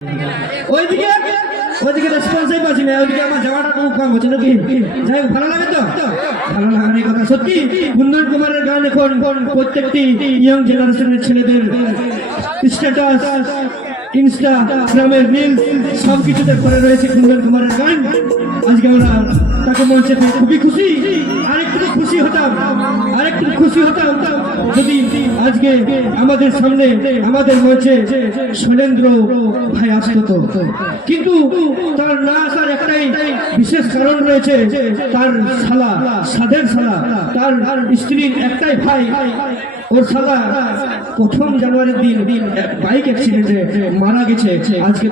ওইদিকে ওইদিকে রেসপন্সই পাচ্ছি না, ওইদিকে আমার যাওয়াটা খুব কম হচ্ছে নাকি? যাই হোক, ভালো লাগে তো? ভালো লাগার এই কথা সত্যি। কুন্দন কুমারের গান এখন প্রত্যেকটি ইয়ং জেনারেশনের ছেলেদের স্ট্যাটাস, ইনস্টাগ্রামের রিলস সবকিছুতে করে রয়েছে কুন্দন কুমারের গান। আজকে আমরা তাকে মঞ্চে পেয়ে খুবই খুশি। আরেকটু খুশি হতাম যদি আজকে আমাদের সামনে আমাদের মঞ্চে শৈলেন্দ্র ভাই আসতো, কিন্তু তার না আসার একটাই বিশেষ কারণ রয়েছে। তার শালা, সাধের শালা, তার স্ত্রীর একটাই ভাই, ওর শালা 1 জানুয়ারির দিন বাইক অ্যাক্সিডেন্টে মারা গেছে। আজকে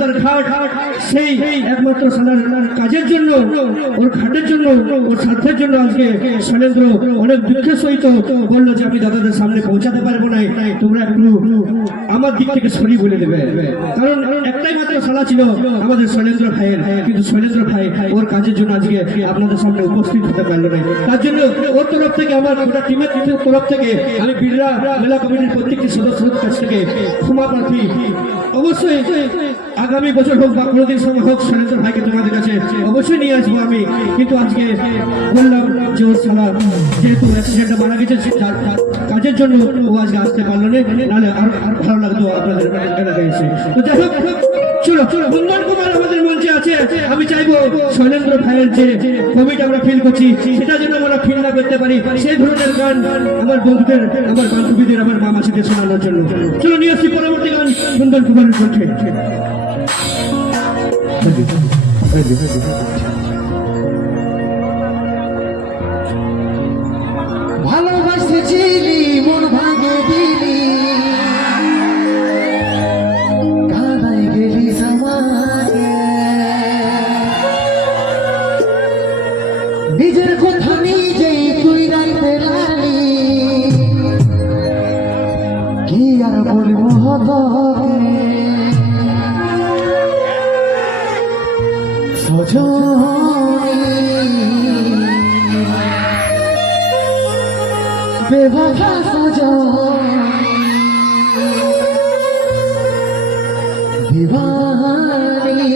তার ঘাট সেই একমাত্র শালার কাজের জন্য, ওর ঘাটের জন্য, ওর স্বার্থের জন্য আজকে শৈলেন্দ্র অনেক দুঃখের সহিত বললো যে আমি দাদাদের সামনে পৌঁছাতে পারবো না, তোমরা একটু আমার দিক থেকে সরি বলে দেবে। কারণ একটাই মাত্র শালা ছিল আমাদের শৈলেন্দ্র ভাইয়ের, কিন্তু শৈলেন্দ্র ভাই ওর কাজের জন্য আজকে আপনাদের সামনে উপস্থিত হতে পারলো না। তার জন্য ওর তরফ থেকে, আমার গোটা টিমের তরফ থেকে আমি বিড়লা মেলা কমিটির প্রত্যেকটি সদস্যদের কাছ থেকে ক্ষমা প্রার্থী। অবশ্যই আগামী বছর হোক বা কোনোদিন সময় হোক শৈলেন্দ্র ভাইকে তোমাদের কাছে অবশ্যই নিয়ে আসবো আমি। কিন্তু আজকে বললাম যে ওর শালা যেহেতু অ্যাক্সিডেন্টে মারা গেছে, তার কাজের জন্য ও আজকে আসতে পারলো না, নাহলে আরো ভালো লাগতো আপনাদের এলাকায় এসে। তো যাই হোক, চলো কুন্দন কুমার আমাদের মঞ্চে আছে। আমি চাইবো শৈলেন্দ্র ভাইয়ের যে কমিটি আমরা ফিল করছি, সেটা যেন আমরা ফিল না করতে পারি, সেই ধরনের গান আমার বন্ধুদের, আমার বান্ধবীদের, আমার মা মাসিদের শোনানোর জন্য। চলো নিয়ে আসছি পরবর্তী গান কুন্দন কুমারের কণ্ঠে। ভালোবাসেছিলি মন ভাঙে দিলি, কাদাই গেলি সমাজে, নিজের কথা নিজেই তুই রাইতে লালি, কি আর বলবো তোকে বেবাফা দিবানি,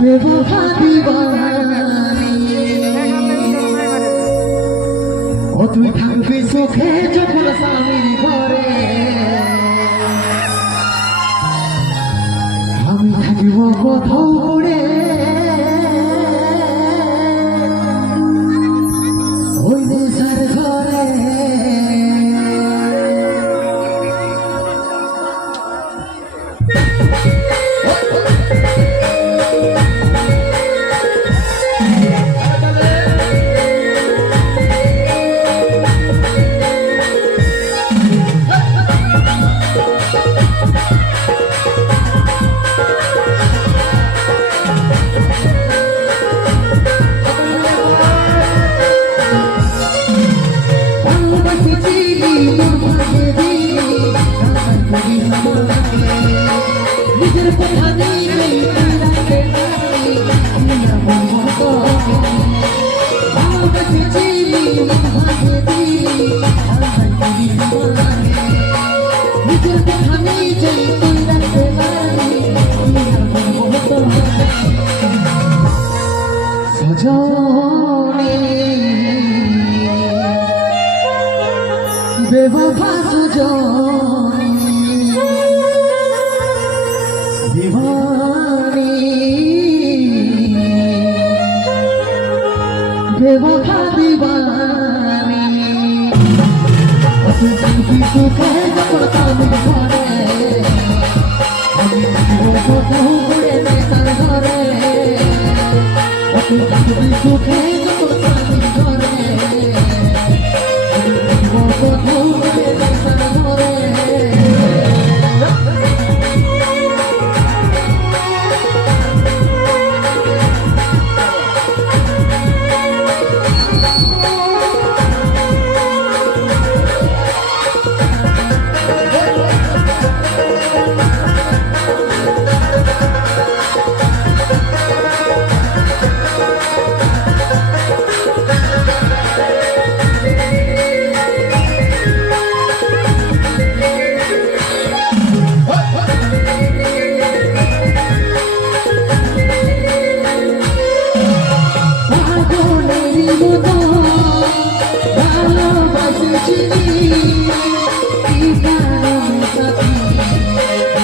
বেবাফা দিবানি। ও তুই থাকবি সুখে যখন স্বামীর ঘরে, আমি থাকিব কোথাও ঘুরে, ওই নেশার ঘরে। নিজের কথা নিজেই রাখতে পারি, ভালোবেসেছিলি ভাগে দিলি, নিজের কথা নিজেই তুই রাখতে পারি, সজনে বেবাফা সজনে দিবানি, বেবাফা দিবানি। তুই থাকবি সুখে যখন স্বামীর ঘরে, আমি থাকিব কোথাও ঘুরে নেশার ঘরে। তুই থাকবি সুখে যখন স্বামীর ঘরে, আমি থাকিব কোথাও ঘুরে নেশার ঘরে। কি কারণে সাথী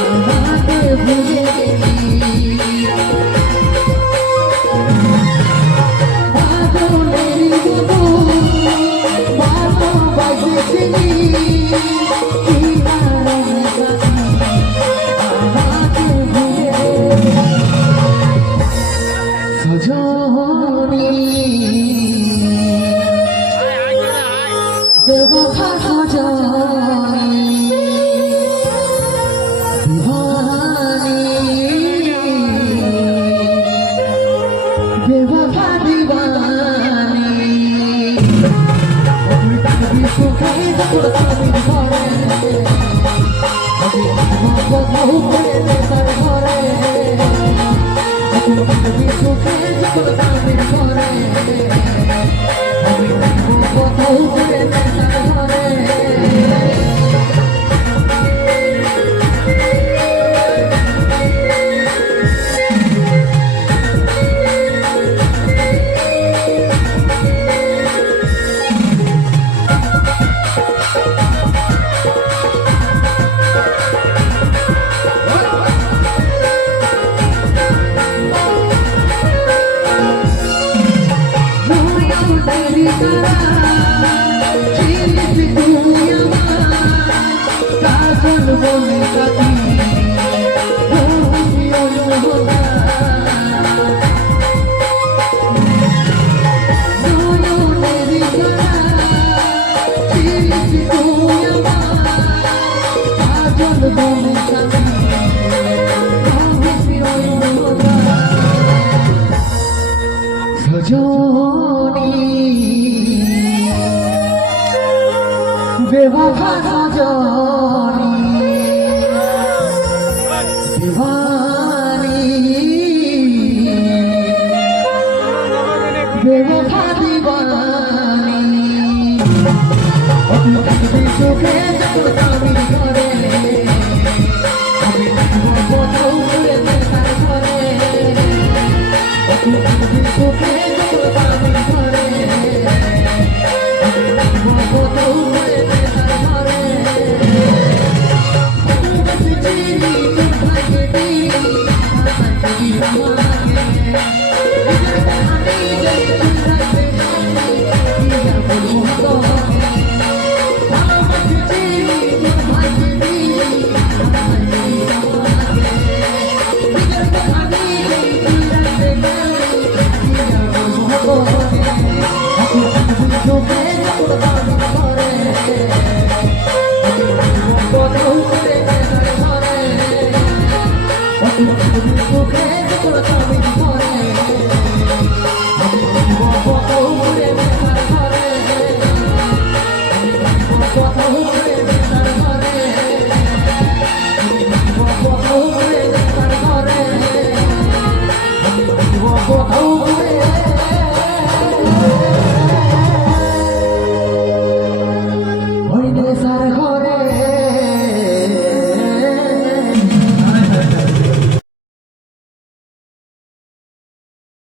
আমাকে ভুলে গেলি পাগলের মতো ভালোবাসেছিলি কি কারণে সাথী আমাকে ভুলে গেলি সজনী বেবফা সজনী দিওয়ানি বেবফা দিওয়ানি তুই থাকবি সুখে যখন স্বামীর ঘরে আমি কোথাও করে তার ঘরে তুই থাকবি সুখে যখন স্বামীর ঘরে আমি কোথাও করে তার ঘরে বেবফা সজনী দিওয়ানি বেবফা দিওয়ানি তুই থাকবি সুখে যখন স্বামীর ঘরে আমি কোথাও করে তার ঘরে তুই থাকবি সুখে যখন স্বামীর ঘরে আমি কোথাও করে তার ঘরে চিনি তোর ভাইকে দিই আমাকে আমি যাই তুই থাকবে কি বলবো তোকে আমাকে চিনি তোর ভাইকে দিই আমাকে আমি যাই তুই থাকবে কি বলবো তোকে চোখে যখন ঘরে